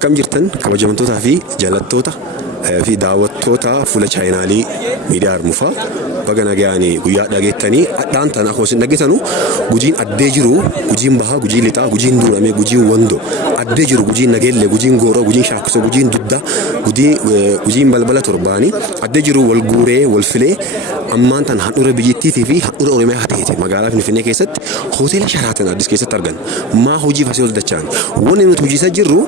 akkam jirtan kabajamtootaa fi jaalattoota fi daawwattoota fuula chaayinaalii miidiyaa Harmufaa baga nagayaanii guyyaa dhageettanii adhaan tan akkuma isin dhageettanu gujiin addee jiru gujiin bahaa gujiin lixaa gujiin duuramee gujiin wando addee jiru gujiin nageelle gujiin gooroo gujiin shaakkiso gujiin dudda gujiin balbala torbaanii addee jiru wal guuree wal filee ammaan tan handhuura biyyittiitii fi handhuura oromiyaa hateete magaalaa Finfinnee keessatti hoteela Sharaatan Addis keessatti argan maa hojii fasii ol dachaan wanni nuti hojiisa jirru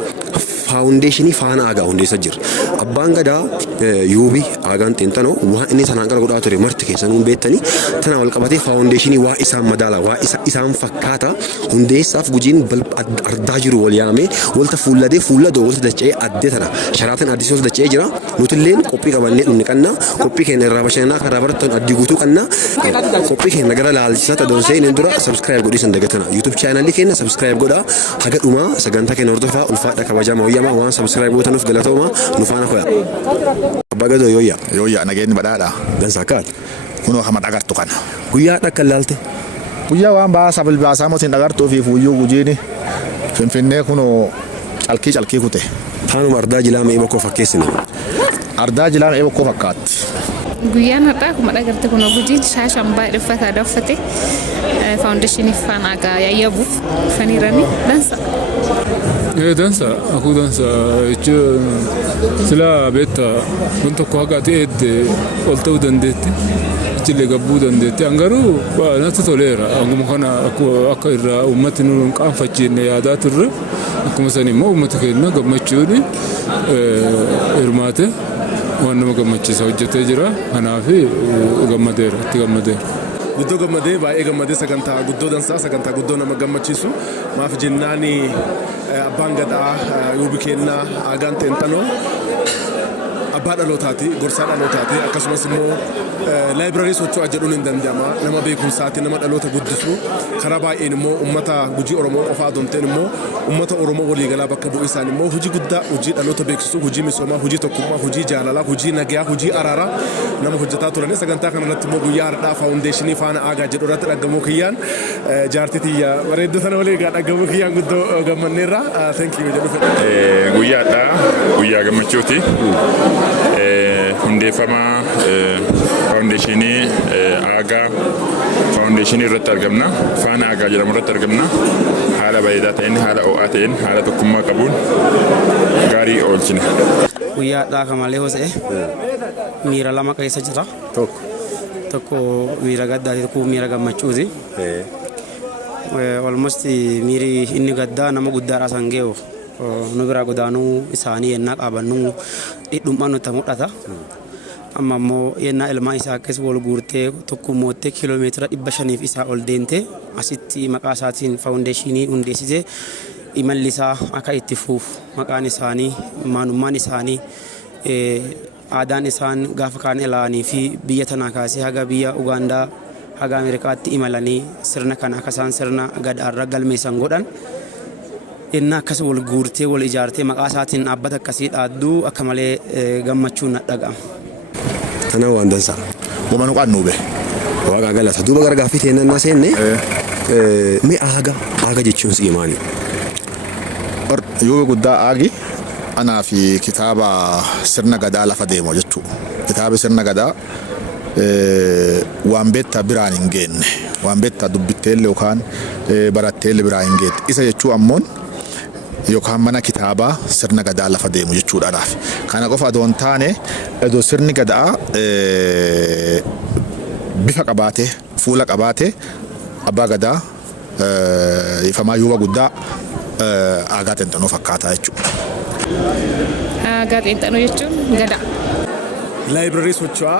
faawundeeshinii faana aagaa hundeessa jirra. Abbaan gadaa yuubii aagaan xiinxanoo waan inni sanaan gara godhaa ture marti keessanuun beektanii tana wal qabatee faawundeeshinii waa isaan madaala waa isaan fakkaata hundeessaaf gujiin ardaa jiru wal yaamee walta fuulladee fuulladoo walta dacha'ee addee tana Sharaatan Addis walta dacha'ee jira. Nutilleen qophii qabannee dhumni qannaa qophii keenya irraa bashannanaa karaa barattoon addii guutuu qannaa qophii keenya gara laalchisaa tadoonsee inni dura sabskiraayib godhii san dagatana yuutuub chaanaalii keenya sabskiraayib godhaa haga dhumaa sagantaa keenya hordofaa ulfaadha kabajamaa hoyyamaa waan sabskiraayib gootanuuf galatooma nufaana hoya. Abbaa gadoo yooyyaa nageenyi badhaadha. Dansaa kaat. Kunoo hama dhagartu kana. Guyyaa dhakka laalte. Guyyaa waan baasaa bilbaasaa mootiin dhagartuu fi fuuyyuu gujiini Finfinnee kunoo calkii kute. Taanuma ardaa jilaa mee bakkoo fakkeessine. Ardaa jilaa mee bakkoo fakkaatti. Guyyaan har'aa kuma dhagarte kun gujiin shaashaan baay'ee uffata daffate faawundeeshinii faana aagaa yayyabuuf faniiranii dansa. Dansa aku dansa sila betta kun tokko haga ta'etti ol ta'uu dandeetti ichillee gabbuu dandeetti angaruu natti toleera anguma kana akka irraa uummati nu qaanfachiinne yaadaa turre akkuma san immoo uummati keenya gammachuuni hirmaate waan nama gammachiisa hojjetee jira kanaaf gammadeera itti gammadeera. Guddoo gammadee baay'ee gammadee sagantaa guddoo dansaa sagantaa guddoo nama gammachiisu maaf jennaani abbaan gadaa yuubii kennaa aagaan xiinxanoo abbaa dhalootaati gorsaa dhalootaati akkasumas immoo laayibirarii socho'aa jedhuun hin danda'ama nama beekumsaati nama dhaloota guddisu karaa baay'een immoo uummata gujii Oromoo qofaa donteen immoo uummata Oromoo waliigalaa bakka bu'uu isaan immoo hojii guddaa hojii dhaloota beeksisuu hojii misoomaa hojii tokkummaa hojii jaalalaa hojii nagayaa hojii araaraa nama hojjetaa turani sagantaa kanarratti immoo guyyaa har'aa faawundeeshinii faana aagaa jedhu irratti dhaggamuu kiyyaan jaartii tiyya bareedduu sana walii dhaggamuu kiyyaan guddoo gammanneerra thank you jedhu fedha. Guyyaa har'aa guyyaa gammachuuti. Hundeeffama faawundeeshinii aagaa faawundeeshinii irratti argamna faana aagaa jedhamu irratti argamna haala bareedaa ta'een haala ho'aa ta'een haala tokkummaa qabuun gaarii oolchina. Guyyaa har'aa kamalee hosee miira lama keessa jira. Tokko miira gaddaati tokko miira gammachuuti. Almost miiri inni gaddaa nama guddaadhaa san geewu. Nu bira godaanuu isaanii yennaa qabannu dhidhummaa nutti mul'ata. Amma immoo yennaa ilmaa isaa keessa wal guurtee tokko moottee kiiloomeetira 500 isaa ol deemte asitti maqaa isaatiin faawundeeshinii hundeessite imalli isaa akka itti fuuf maqaan isaanii maanummaan isaanii aadaan isaan gaafa kaan ilaanii fi biyya tanaa kaasee haga biyya Ugaandaa haga Ameerikaatti imalanii sirna kana akka isaan sirna gadaarra galmeessan godhan. Inna akkas wal guurtee wal ijaartee maqaa isaatiin dhaabbata akkasii dhaadduu akka malee gammachuun dhaga'ama. Kana waan dansaa. Uummanu qaannuube. Waaqa galata duuba gara gaaffii ta'een na seenne mee aaga jechuun si maali? Yuubii guddaa aagi anaa fi kitaaba sirna gadaa lafa deemu jechuudha. Kitaaba sirna gadaa waan beektaa biraan hin geenne waan beektaa dubbitteellee yookaan baratteellee biraan hin geette isa jechuun ammoon yookaan mana kitaabaa sirna gadaa lafa deemu jechuudhaaf kana qofa adoon taane edoo sirni gadaa bifa qabaate fuula qabaate abbaa gadaa ifamaa yuuba guddaa aagaa xiinxanoo fakkaataa jechuudha. Aagaa xiinxanoo jechuun gadaa. Laayibirarii socho'aa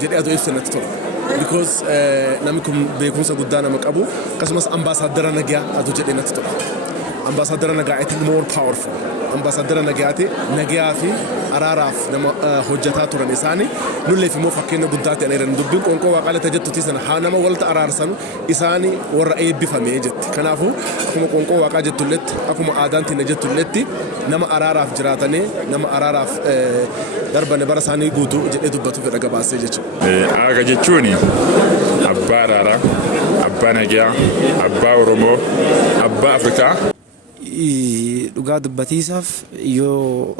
jedhee adoo ibsanatti tola. Because namni kun beekumsa guddaa nama qabu akkasumas ambaasaadara nagaa adoo jedhee natti tola. Ambaasaadara nagaa I think more powerful. Ambaasaadara nagaati nagaa fi araaraaf nama hojjetaa turan isaanii nullee fi immoo fakkeenya guddaa ta'an jiran dubbiin qoonqoo waaqaalata jettutti sana haa nama walta araarsan isaanii warra eebbifamee jetti. Kanaafuu akkuma qoonqoo waaqaa jettulletti akkuma aadaan tina jettulletti nama araaraaf jiraatanii nama araaraaf darbane bara isaanii guutuu jedhee dubbatu fedha gabaasee jechuudha. Aaga jechuun abbaa araaraa, abbaa nagaa, abbaa Oromoo, abbaa Afrikaa. dhugaa dubbatiisaaf yoo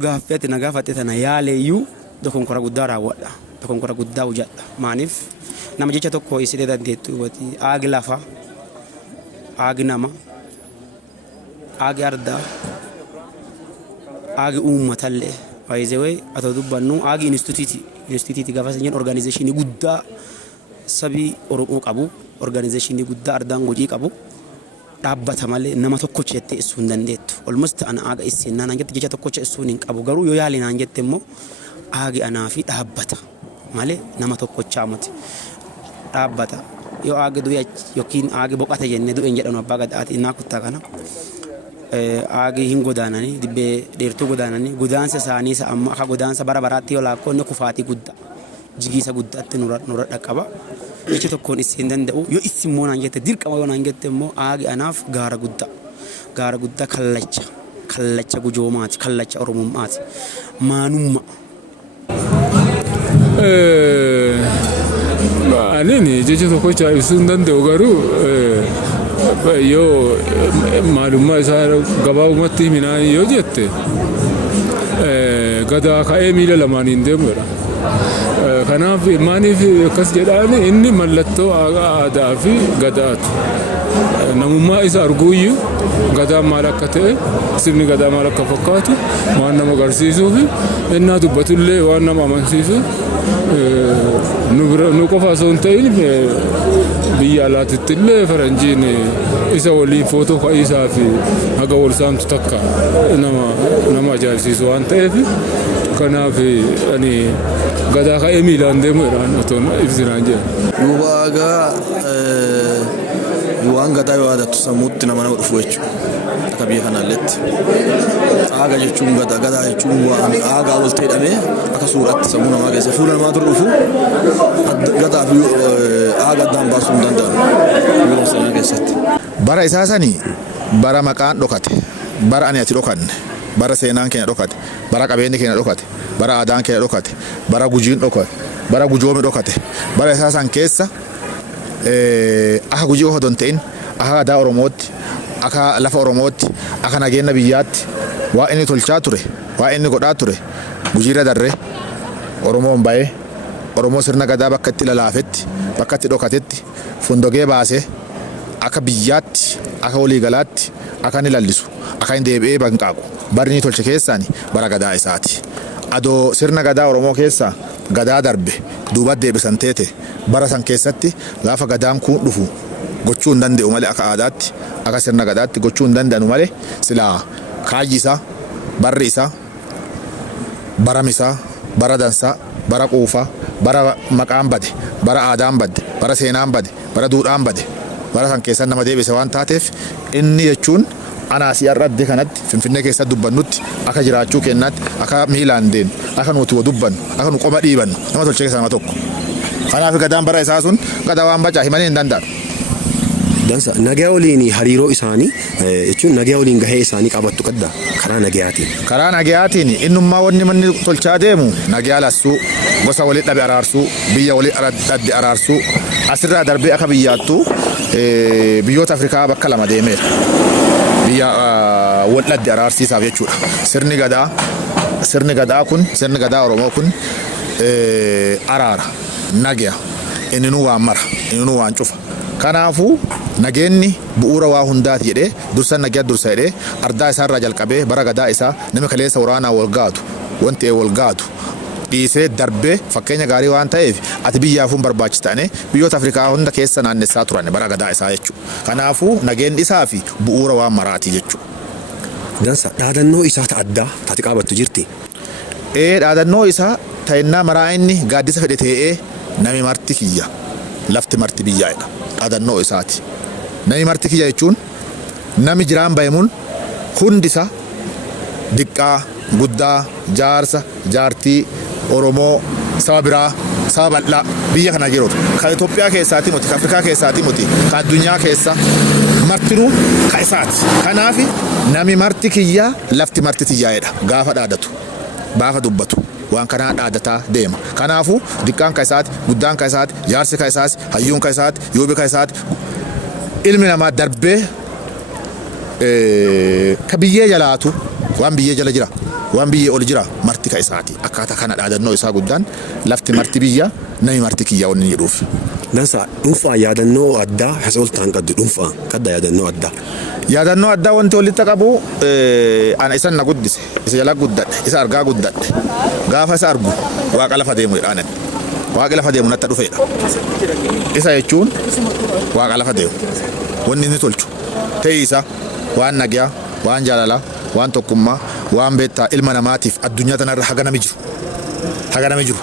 gaaffii ati na gaafatte tana yaaleeyyuu dokonkora guddaa raawwadha. Dokonkora guddaa hojjedha. Maaliif nama jecha tokko isitee dandeettu hubati aagi lafa, aagi nama, aagi ardaa, aagi uummatallee faayizewee atoo dubbannu aagi instituutiiti gaafa seenyaan organizeeshinii guddaa sabii Oromoo qabu, organizeeshinii guddaa ardaan gojii qabu. Dhaabbata malee nama tokkocha jettee ibsuu hin dandeettu. Olmost ana aaga isinnaa naan jette jecha tokkocha ibsuu hin qabu. Garuu yoo yaali naan jette immoo aagi anaa fi dhaabbata malee nama tokkochaa miti. Dhaabbata yoo aagi du'e yookiin aagi boqate jennee du'e hin jedhamu abbaa gadaati innaa kuttaa kana. Aagi hin godaananii dibbee dheertuu godaananii godaansa isaanii isa amma akka godaansa bara baraatti yoo laakkoonni kufaatii guddaa jigiisa guddaatti nurra dhaqqaba. Jecha tokkoon isin danda'u yoo isin immoo naan jette dirqama yoo naan jette immoo aagi anaaf gaara guddaa kallacha gujoomaati kallacha oromummaati maanumma. Ani jecha tokkocha ibsuu hin danda'u garuu yoo maalummaa isaa gabaabumatti himinaan yoo jette gadaa ka'ee miila lamaaniin deemudha. Kanaaf maaliif akkas jedhaan inni mallattoo aadaa fi gadaati. Namummaa isa arguuyyuu gadaan maal akka ta'e sirni gadaa maal akka fakkaatu waan nama agarsiisuu fi innaa dubbatullee waan nama amansiisu nu qofa osoo hin ta'in biyya alaatitti illee faranjiin isa waliin footoo ka'iisaa fi haga wal saamtu takka nama ajaa'ibsiisu waan ta'eef kanaaf ani gadaa ka'ee miilaan deemuudhaan otoo ibsinaan jedha. Yubaagaa waan gadaa yoo yaadattu sammuutti nama dhufu jechuudha. Akka biyya kanaalletti. Aagaa jechuun gadaa jechuun waan aagaa wal ta'edhamee akka suuratti sammuu namaa keessa fuula namaa dura dhufu gadaa fi aagaa addaan baasuu hin danda'amu. Biyya sanaa keessatti. Bara isaa sanii bara maqaan dhokate, bara ani ati dhokanne, bara seenaan keenya dhokate, bara qabeenyi keenya dhokate, bara aadaan keenya dhokate, bara gujiin dhokate, bara gujoomi dhokate, bara isaa san keessa akka gujii qofa don ta'in akka aadaa Oromootti, akka lafa Oromootti, akka nageenya biyyaatti waa inni tolchaa ture, waa inni godhaa ture gujiirra darree Oromoon ba'ee Oromoo sirna gadaa bakka itti lalaafetti, bakka itti dhokatetti fundogee baasee akka biyyaatti, akka waliigalaatti, akka inni lallisu, akka inni deebi'ee banqaaqu barni tolche keessaan bara gadaa isaati. Adoo sirna gadaa Oromoo keessaa gadaa darbe duuba deebisan teete bara san keessatti gaafa gadaan kun dhufu gochuu hin danda'u malee akka aadaatti akka sirna gadaatti gochuu hin danda'u malee silaa kaayyi isaa barri isaa baram isaa bara dansaa bara quufaa bara maqaan bade bara aadaan bade bara seenaan bade bara duudhaan bade bara san keessatti nama deebise waan taateef inni jechuun anaa si arradde kanatti Finfinnee keessa dubbannutti akka jiraachuu kennaatti akka miilaan deenu akka nuti wa dubbannu akka nu qoma dhiibannu nama tolchee keessaa nama tokko. Kanaaf gadaan bara isaa sun gadaa waan bacaa himanii hin danda'u. Dansa nagaa waliin hariiroo isaanii jechuun nagaa waliin gahee isaanii qabattu qadda karaa nagayaatiin. Karaa nagayaatiin innummaa wanni manni tolchaa deemu nagaa lassuu gosa walii dhabe araarsuu biyya walii dhabe araarsuu asirraa darbee akka biyyaattuu biyyoota Afrikaa bakka lama deemeera. Biyya wal dhabe araarsiisaaf jechuudha. Sirni gadaa kun sirni gadaa Oromoo kun araara nagaa inni nu waan mara inni nu waan cufa. Kanaafuu nageenni bu'uura waa hundaati jedhee dursa nagaa dursa jedhee ardaa isaarraa jalqabee bara gadaa isaa nama kaleessa waraanaa wal gaatu wanti wal gaatu dhiisee darbee fakkeenya gaarii waan ta'eef ati biyyaafuun barbaachistane biyyoota Afrikaa hunda keessa naannessaa turan bara gadaa isaa jechuudha. Kanaafuu nageenni isaa fi bu'uura waan maraati jechuudha. Dansa dhaadannoo isaa addaa taati qabattu jirti. Dhaadannoo isaa ta'innaa maraa inni gaaddisa fedhe ta'ee nami marti kiyya lafti marti biyyaadha. Dhaadannoo isaati. Nami marti kiyya jechuun nami jiraan bahemuun hundisa diqqaa guddaa jaarsa jaartii Oromoo saba biraa saba bal'aa biyya kana jirutu kan Itoophiyaa keessaati muti kan Afrikaa keessaati muti kan addunyaa keessa martinuu kan isaati. Kanaaf nami marti kiyya lafti marti tiyyaa'edha gaafa dhaadatu gaafa dubbatu. Waan kanaa dhaadataa deema. Kanaafuu diqqaan ka isaati, guddaan ka isaati, jaarsi ka isaati, hayyuun ka isaati, yoobi ka isaati ilmi namaa darbee كبية جلاتو وان بية جل جرا وان بية أول جرا مرتي كإساتي أكاتا كان هذا النوع إسا قدان لفت مرتي بية ناي مرتي كيا ونيروف dansa dhuunfaa yaadannoo addaa hasoltaan qaddu dhuunfaa kadda yaadannoo addaa. Yaadannoo addaa wanti walitti qabu ana isan na guddise isa jala guddadhe isa argaa guddadhe gaafa isa argu waaqa lafa deemu jedhaan waaqa lafa deemu natti dhufeedha isa jechuun waaqa lafa deemu wanni inni tolchu ta'ee isa waan nagaa waan jaalala waan tokkummaa waan beektaa ilma namaatiif addunyaa tanarra haga nami jiru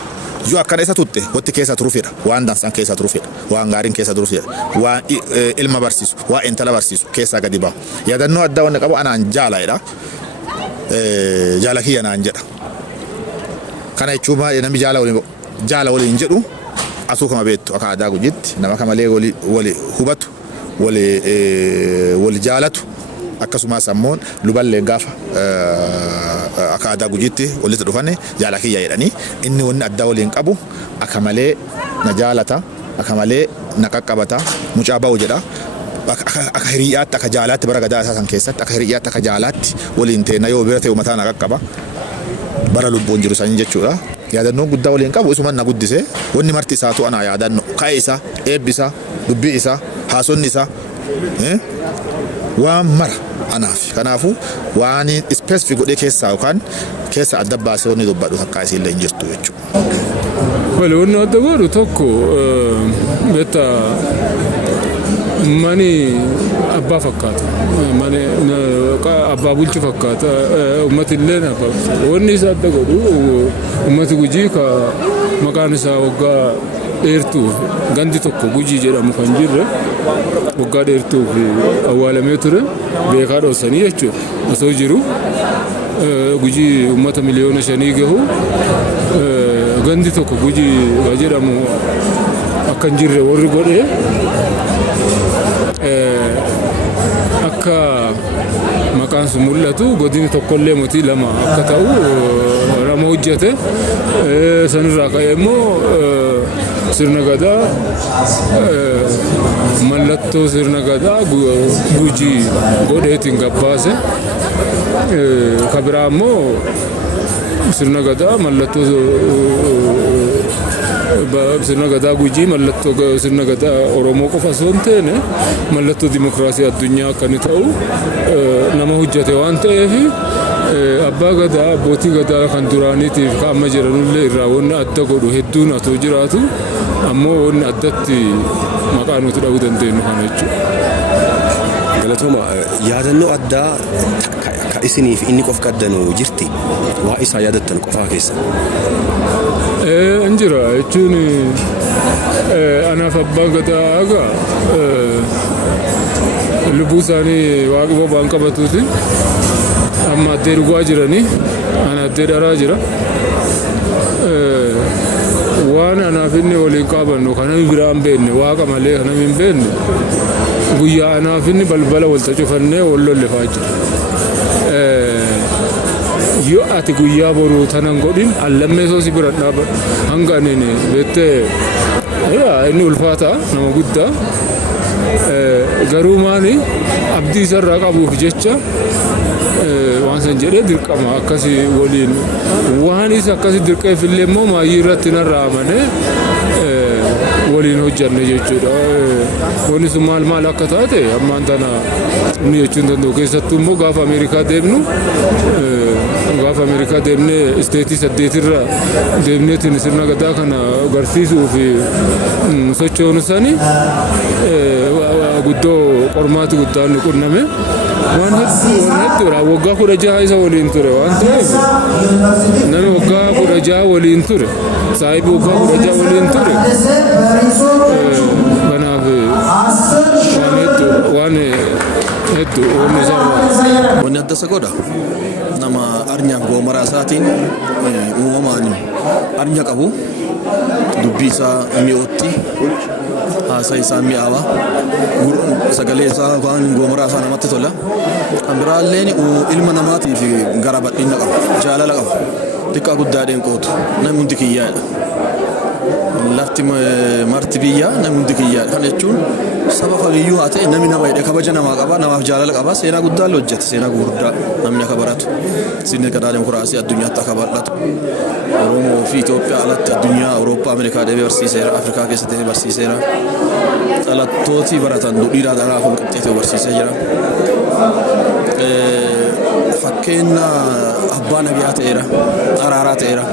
yoo akkana isa tutte watti keessa turuufedha waan dansan keessa turuufedha waan gaariin keessa turuufedha waan ilma barsiisu waan intala barsiisu keessa gadi ba'a yaadannoo addaa wanni qabu anaan jaalaadha jaala kiyya naan jedha kana jechuun namni jaala waliin jedhu asuu kama beektu akka aadaa gujitti nama kamalee wali hubatu wali jaalatu akkasumas ammoo luballee gaafa akka aadaa gujitti walitti dhufanii jaala kiyya jedhanii inni wanni addaa waliin qabu akka malee na jaalata akka malee na qaqqabata mucaa ba'u jedha akka hiriyaatti akka jaalaatti bara gadaa isaa san keessatti akka hiriyaatti akka jaalaatti waliin ta'e na yoo bira ta'e mataa na qaqqaba bara lubbuun jiru sanii jechuudha. Yaadannoo guddaa waliin qabu isuma na guddise wanni marti isaatu ana yaadannoo ka'e isaa eebbi isaa dubbii isaa haasonni isaa waan mara anaaf kanaafu waan specific godhee keessaa yookaan keessa adda baasee wanni dubbadhu takkaa isiillee hin jirtu jechuudha. Wali wanni adda godhu tokko beekta mani abbaa fakkaata mani abbaa bulchu fakkaata uummatillee wanni isa adda godhu uummati Gujii ka maqaan isaa waggaa dheertuu gandi tokko Gujii jedhamu kan jirre waggaa dheertuu fi awwaalamee ture beekaa dhoosanii jechuudha osoo jiru Gujii uummata miliyoona 5 gahu gandi tokko Gujii jedhamu akkan jirre warri godhee akka maqaan sun mul'atu godini tokkollee mootii lama akka ta'u nama hojjete sanirraa ka'ee immoo sirna gadaa mallattoo sirna gadaa Gujii godheetiin gabbaase ka biraa immoo sirna gadaa mallattoo sirna gadaa Gujii mallattoo sirna gadaa Oromoo qofa osoo hin taane mallattoo dimokiraasii addunyaa akka inni ta'u nama hojjete waan ta'eef abbaa gadaa abbootii gadaa kan duraaniitiif kan amma jiranullee irraa wanni adda godhu hedduun atoo jiraatu ammoo wanni addatti maqaa nuti dha'uu dandeenyu kana jechuudha. Galatooma yaadannoo addaa ka isiniif inni qof qaddanu jirti waa isaa yaadattan qofaa keessa. Injira jechuun anaaf abbaan gadaa aga lubbuu isaanii waaqa bobaan qabatuuti amma addee dhugaa jiranii ana addee dharaa jira waan anaaf inni waliin qabannu kan namni biraa hin beekne waaqa malee kan namni hin beekne guyyaa anaaf inni balbala walta cufannee wal lollefaa jira. Yoo ati guyyaa boruu tanan godhin allammeessoo si bira dhaabadhu hanga ani beektee inni ulfaataa nama guddaa garuu maani abdii isarraa qabuuf jecha waan san jedhee dirqama akkasii waliin waan isa akkasii dirqeef illee immoo maayyii irratti narraa amanee waliin hojjanne jechuudha. Wanni sun maal akka taate ammaan tana inni jechuun danda'u keessattuu immoo gaafa Ameerikaa deemnu gaafa Ameerikaa deemnee isteetii 8 irra deemneetiin sirna gadaa kana agarsiisuu fi sochoonu sani guddoo qormaati guddaan ni qunname waan hedduudha waggaa 16 isa waliin ture waan ta'eef namni waggaa 16 waliin ture saahibii waggaa 16 waliin ture kanaaf waan hedduu wanni isarraa. Wanni adda isa godha nama arnyaaf goomaraa isaatiin uumamaan arnya qabu dubbii isaa mi'ootti haasaa isaa mi'aawa sagalee isaa waan goomaraa isaa namatti tola kan biraalleen ilma namaatiif gara badhinna qaba jaalala qaba xiqqaa guddaa dheenqootu namni hundi kiyyaadha lafti marti biyya namni hundi kiyya kan jechuun saba kamiyyuu haa ta'e namni nama hidhee kabaja namaa qaba namaaf jaalala qaba seenaa guddaa hojjete seenaa gurguddaa namni akka baratu sirni gadaa demokiraasii addunyaatti akka bal'atu Oromoo fi Itoophiyaa alatti addunyaa Awurooppaa Ameerikaa deemee barsiiseera Afrikaa keessatti deemee barsiiseera dhalattooti baratan dhiiraa dhalaa kan qixxeetee barsiisee jira. Fakkeenya abbaa nagaa ta'eera araaraa ta'eera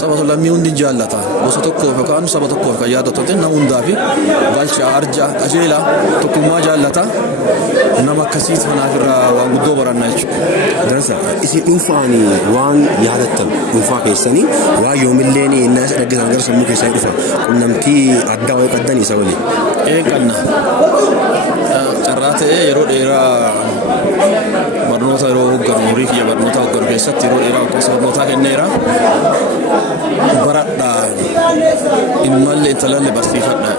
saba lammii hundi jaallata gosa tokkoof yookaan saba tokkoof kan yaadatu nama hundaa fi galcha arjaa qajeelaa tokkummaa jaallata nama akkasii kanaaf irraa waan guddoo baranna jechuudha. Dansa isin dhuunfaanii waan yaadattan dhuunfaa keessanii waan yoomillee inni as dhaggeessan gara sammuu keessanii dhufa qunnamtii addaa wayii qaddanii isa waliin. Qanna carraa ta'ee yeroo dheeraa barnoota yeroo hogganu horii kiyya barnoota hogganu keessatti yeroo dheeraa gosa barnootaa kenneera baradha ilmallee intalallee barsiifadha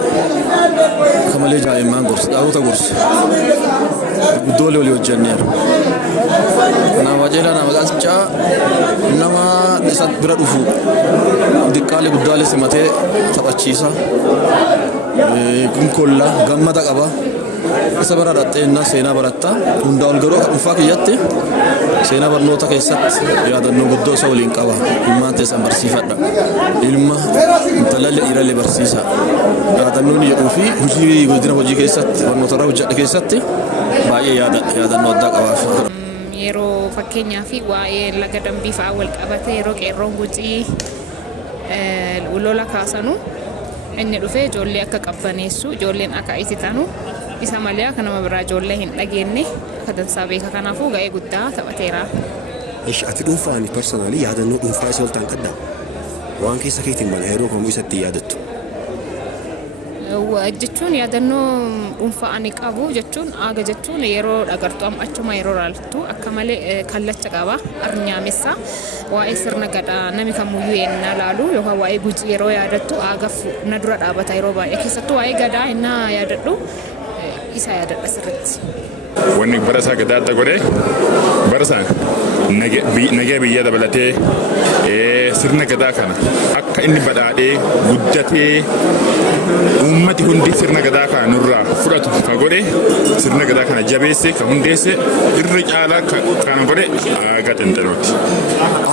akka malee daa'imman gorsa dhaloota gorsa guddoolee walii hojjenneera nama jeelaa nama galchaa nama isa bira dhufu diqqaalee guddaalee simatee taphachiisa kunkolla gammada qaba isa bara dhaxxeenna seenaa baratta hundaa ol garuu akka dhuunfaa kiyyatti seenaa barnoota keessatti yaadannoo guddoo isa waliin qaba ilmaan teessan barsiifadha ilma intalallee dhiirallee barsiisa yaadannoon jedhuu fi hojii godina hojii keessatti barnoota irraa hojjedhe keessatti baay'ee yaadannoo addaa qabaaf. Yeroo fakkeenyaa fi waa'ee laga dambii fa'aa wal qabate yeroo qeerroon Gujii lola kaasanu inni dhufee ijoollee akka qabbaneessu ijoolleen akka ititanu isa malee akka nama biraa ijoollee hin dhageenye akka dansaa beeka kanaafuu ga'ee guddaa taphateera. Ati dhuunfaan personaalii yaadannoo dhuunfaa isa oltaan qaddaa waan keessa keetiin mana yeroo kamuu isatti yaadattu. Jechuun yaadannoo dhuunfaa ani qabu jechuun aaga jechuun yeroo dhagartu achuma yeroo ilaaltu akka malee kallacha qaba arnyaamessa waa'ee sirna gadaa nami kamuyyuu ennaa laalu yookaan waa'ee Gujii yeroo yaadattu aagaaf na dura dhaabata yeroo baay'ee keessattuu waa'ee gadaa ennaa yaadadhu isa yaadadha sirriitti. Wanni bara isaa gadaa adda godhe bara isaa nagaa biyya dabalatee sirna gadaa kana akka inni badhaadhee guddatee uummati hundi sirna gadaa kana nurraa fudhatu ka godhe sirna gadaa kana jabeesse ka hundeesse irra caalaa kan godhe aaga xinxalooti.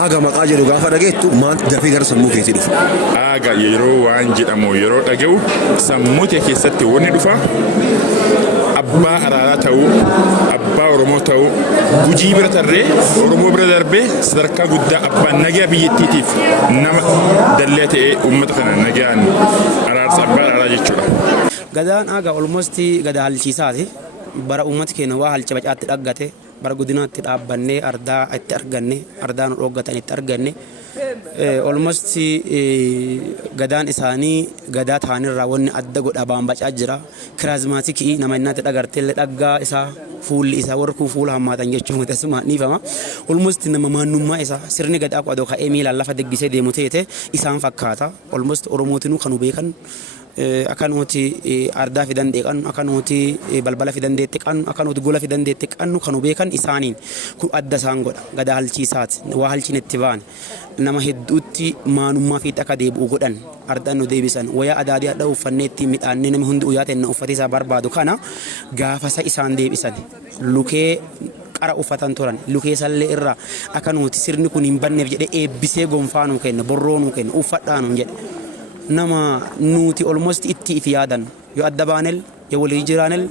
Aaga maqaa jedhu gaafa dhageettu maal dafee gara sammuu keetii dhufu? Aaga yeroo waan jedhamu yeroo dhaga'u sammuu kee keessatti wanni dhufa abbaa araaraa ta'uu abbaa Oromoo ta'uu Gujii bira tarree Oromoo bira darbee sadarkaa guddaa abbaan nagaa biyyattiitiif nama dallee ta'ee uummata kana nagaan araarsa abbaa araaraa jechuudha. Gadaan aagaa almost gadaa halchiisaati bara uummati keenya waa halcha bacaatti dhaggate bara godinaatti dhaabbannee ardaa itti arganne ardaa nu dhoggatan itti arganne almost gadaan isaanii gadaa ta'anirraa wanni adda godha baambacaa jira kiraazmaatikii nama innatti dhagarteellee dhaggaa isaa fuulli isaa warquu fuula hammaatan jechuun tasuma niifama almost nama maannummaa isaa sirni gadaa qodoo ka'ee miilaan lafa deggisee deemu ta'e isaan fakkaata almost oromootinuu kanu beekan akkanuuti ardaa fi dandeeqan akkanuuti balbala fi dandeetti qannu akkanuuti gola fi dandeetti qannu kanu beekan isaaniin kun adda isaan godha gadaa halchiisaati waa halchiin itti ba'an nama hedduutti maanummaa fi akka deebi'u godhan ardaan nu deebisan wayaa adaadii hadha uffanneetti midhaannee namni hundi uyyaa ta'e uffata isaa barbaadu kana gaafasa isaan deebisan lukee qara uffatan turan lukee sallee irraa akkanuuti sirni kun hin banneef jedhee eebbisee gonfaa nuu kenna borroo nuu kenna uffadhaa nuu jedhe. Nama nuti almost itti ifi yaadan yoo adda baanel yoo walii jiraanel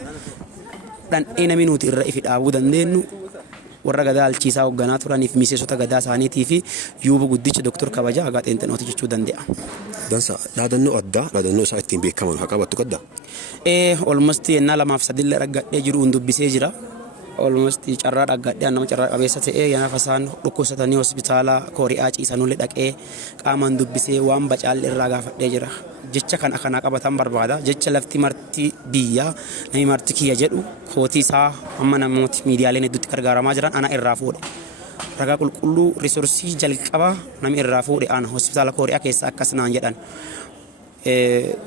dhandhee namni nuti irra ifi dhaabuu dandeenyu warra gadaa halchiisaa hoogganaa turaniif miseensota gadaa isaaniitii fi yuuba guddicha Dr. Kabajaa Aagaa Xeenxanooti jechuu danda'a. Dansa dhaadannoo addaa dhaadannoo isaa ittiin beekaman haa qabattu qadda. Almost yennaa 2-3 dhaggadhee jiru dubbisee jira. Almost carraa dhaggadhee nama carraa qabeessa ta'ee yana fasaan dhukkubsatanii hospitaala Kooriyaa ciisanullee dhaqee qaamaan dubbisee waan bacaallee irraa gaafadhee jira. Jecha kan akkanaa qabatan barbaada. Jecha lafti marti biyyaa namni marti kiyya jedhu kootii isaa amma namooti miidiyaaleen hedduutti gargaaramaa jiran ana irraa fuudhe. Ragaa qulqulluu risoorsii jalqabaa namni irraa fuudhe ana hospitaala Kooriyaa keessa akkas naan jedhan.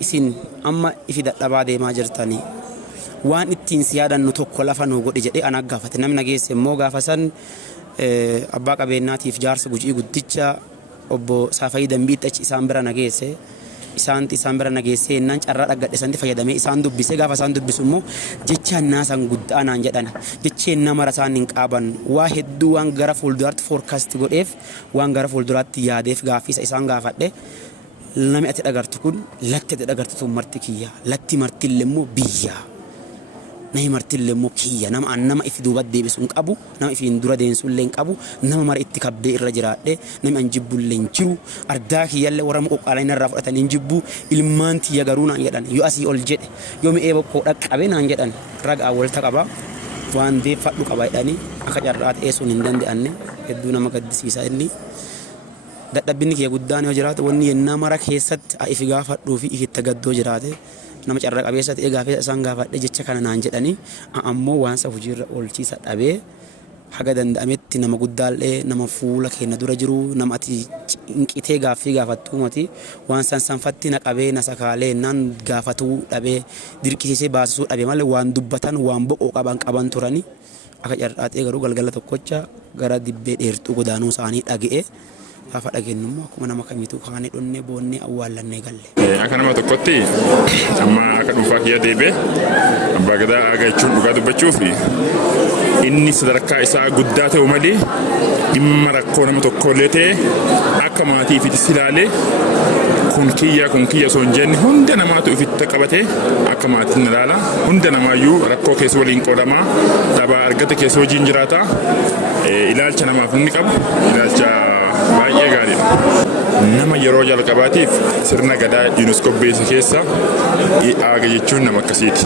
Isin amma ifi dadhabaa deemaa jirtanii. Waan ittiin si yaadannu tokko lafa nuu godhi jedhee ana gaafate namni nageesse immoo gaafa san abbaa qabeenyaatiif jaarsa Gujii guddicha obbo Saafayii Dambiitti achi isaan bira nageesse isaan bira nageessee innaan carraa dhaggadhe santi fayyadamee isaan dubbisee gaafa isaan dubbisu immoo jecha annaasan guddaa naan jedhan jecha nama isaan hin qaaban waa hedduu waan gara fuulduraatti foorkaasti godheef waan gara fuulduraatti yaadeef gaaffisa isaan gaafadhe namni ati dhagartu kun latti ati dhagartu tun marti kiyya latti martillee immoo biyya namni martillee immoo kiyya nama ifi duuba deebisu hin qabu nama ifi dura deemsu illee hin qabu nama mara itti kabbee irra jiraadhe namni an jibbu illee hin jiru ardaa kiyyallee warra qoqqaalaa inni irraa fudhatanii hin jibbu ilmaan tiyya garuu naan jedhan yoo asii ol jedhe yoo mi'ee bokkoo dhaqqabe naan jedhan ragaa walta qaba waan deeffadhu qaba jedhanii akka carraa ta'eessuun hin danda'anne hedduu nama gaddisiisa inni dadhabbinni kiyya guddaan yoo jiraate wanni yennaa mara keessatti ifi gaafadhuu fi ifitti gaddoo jiraate nama carraa qabeessa ta'ee gaafee isaan gaafadhe jecha kana naan jedhanii ammoo waansa hojiirra oolchiisa dhabee haga danda'ametti nama guddaallee nama fuula keenya dura jiru nama ati inqitee gaaffii gaafattuu mati waan sanfatti na qabee na sakaalee naan gaafatuu dhabee dirqisiisee baasisuu dhabee malee waan dubbatan waan boqoo qaban turanii akka carraa ta'ee garuu galgala tokkocha gara dibbee dheertuu godaanuu isaanii dhaga'ee gaafa dhageenyummaa akkuma nama kamiitu kaanee dhonnee boonnee awwaallannee galle. Akka nama tokkotti amma akka dhuunfaa kiyya deebee abbaa gadaa aagaa jechuun dhugaa dubbachuuf inni sadarkaa isaa guddaa ta'u malee dhimma rakkoo nama tokkollee ta'e akka maatii ifitti ilaalee kun kiyya osoo hin jenne hunda namaatu ifitti qabatee akka maatiin ilaala hunda namaayyuu rakkoo keessa waliin qoodamaa dhabaa argata keessa hojiin jiraata ilaalcha namaaf inni qabu ilaalcha baay'ee gaariidha. Nama yeroo jalqabaatiif sirna gadaa UNESCO beesa keessa aaga jechuun nama akkasiiti.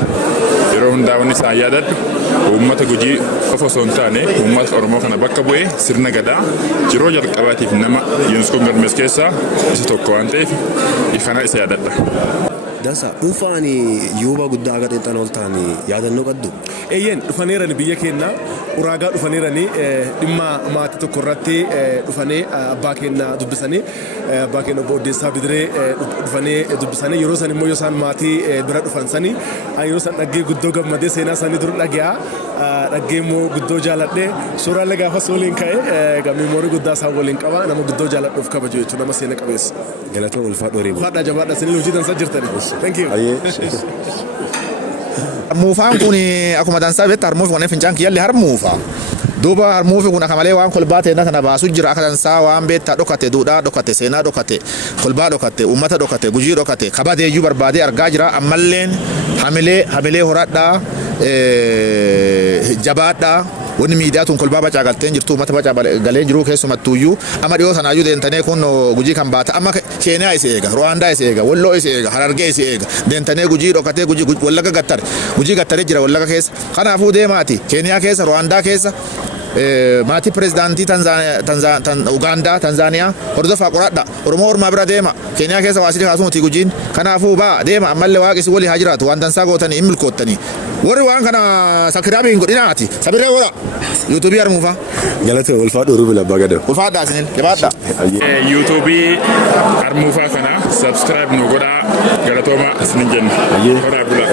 Yeroo hundaa wanni isaan yaadadhu uummata Gujii qofa osoo hin taane uummata Oromoo kana bakka bu'ee sirna gadaa yeroo jalqabaatiif nama UNESCO galmees keessaa isa tokko waan ta'eef kana isa yaadadha. Dansa dhuunfaan yuuba guddaa akka xiinxan ol ta'an yaadannoo qabdu. Eeyyeen dhufaniirani biyya keenya uraagaa dhufaniirani dhimma maatii tokko irratti dhufanii abbaa keenya dubbisanii abbaa keenya obbo Oddeessaa Bidiree dhufanii dubbisanii yeroo san immoo yoo isaan maatii bira dhufan sanii yeroo san dhaggee guddoo gammadee seenaa isaanii dura dhage'a dhaggee immoo guddoo jaaladhee suuraalee gaafas waliin ka'e meemoorii guddaa isaan waliin qaba nama guddoo jaaladhuuf kabaju jechuudha nama seena qabeessa. Galatoo ulfaadhu horiibu. Ulfaadhaa jabaadhaa isin hojii dansaa jirtanii. Thank you. Harmuufaan kun akkuma dansaa beektu harmuufi waan fincaan kiyyalli harmuufa. Duuba harmuufi kun akka malee waan kolbaa ta'e kana baasu jira akka dansaa waan beektaa dhokate duudhaa dhokate seenaa dhokate kolbaa dhokate uummata dhokate gujii dhokate kabadeeyyuu barbaadee argaa jira ammalleen hamilee horadhaa jabaadhaa. Wanni miidiyaa tun kolbaa bacaa galteen jirtu uummata bacaa galee jiru keessumattuuyyuu amma dhiyoo sanaayyuu deentanii kun gujii kan baata amma Keeniyaa isa eega Ruwaandaa isa eega Walloo isa eega Harargee isa eega deentanii gujii dhokatee wallaga gattare gujii gattaree jira wallaga keessa kanaafuu deemaati Keeniyaa keessa Ruwaandaa keessa maatii pirezidaantii Ugaandaa Tanzaaniyaa hordofaa qoradha Oromoo Ormaa bira deema Keeniyaa keessa waasii kaasuuti gujiin kanaafuu baa deema ammallee waaqisi walii haa jiraatu waan dansaa gootanii hin milkoottanii warri waan kana sakiraabii hin godhinaati sabirree godha yuutuubii harmuufa. Galatoo ulfaadhu Rubil Abbaa Gadaa. Ulfaadhaa isin jabaadhaa. yuutuubii harmuufaa kana sabskiraayib nu godhaa galatooma isin jenna. Horaa bulaa.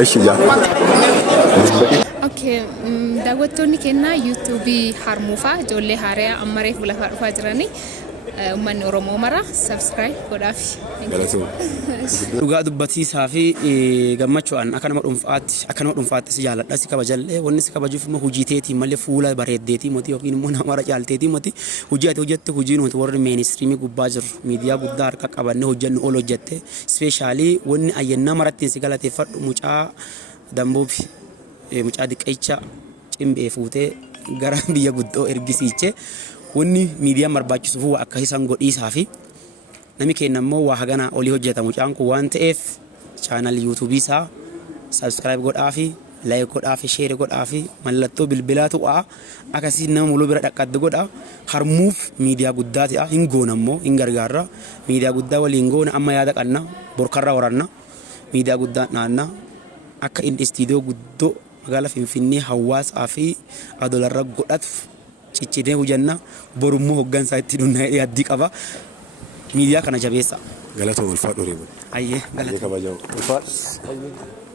Okay, daawwattoonni keenya yuutuubii harmuufaa ijoollee haaraa ammaree lafaa dhufaa jiranii uummanni Oromoo mara sabskiraayib godhaafi. Dhugaa dubbatiisaa fi gammachuudhaan akka nama dhuunfaatti si jaalladha si kabajallee wanni si kabajuuf immoo hojii teetii malee fuula bareeddeetii moti yookiin immoo nama caalteetii moti hojii ati hojjette hojii nuti warri meenistriimii gubbaa jiru miidiyaa guddaa harka qabannee hojjennu ol hojjette ispeeshaalii wanni ayyannaa maratti si galateeffadhu mucaa dambuufi mucaa diqeecha cimbee fuutee gara biyya guddoo ergisiiche wanni miidiyaan barbaachisuuf akka isaan godhiisaa fi nami keenya immoo waa hagana olii hojjeta mucaan kun waan ta'eef chaanal yuutuubii isaa sabskiraayib godhaa fi laayik godhaa fi sheer godhaa fi mallattoo bilbilaa tuqaa akkasii nama muluu bira dhaqqadde godhaa harmuuf miidiyaa guddaa ta'a hin goona immoo hin gargaarra miidiyaa guddaa waliin goona amma yaada qabna borkarra waranna miidiyaa guddaa naanna akka inni istiidiyoo guddoo magaalaa Finfinnee hawaasaa fi adolarra godhatu ciccidee hojjanna borummoo hoggansaa itti dhunnaa yaaddii qaba. Miidiyaa kana jabeessa. Galatoo ulfaadhu Rubil. Ayyee galatoo. Ulfaadhu.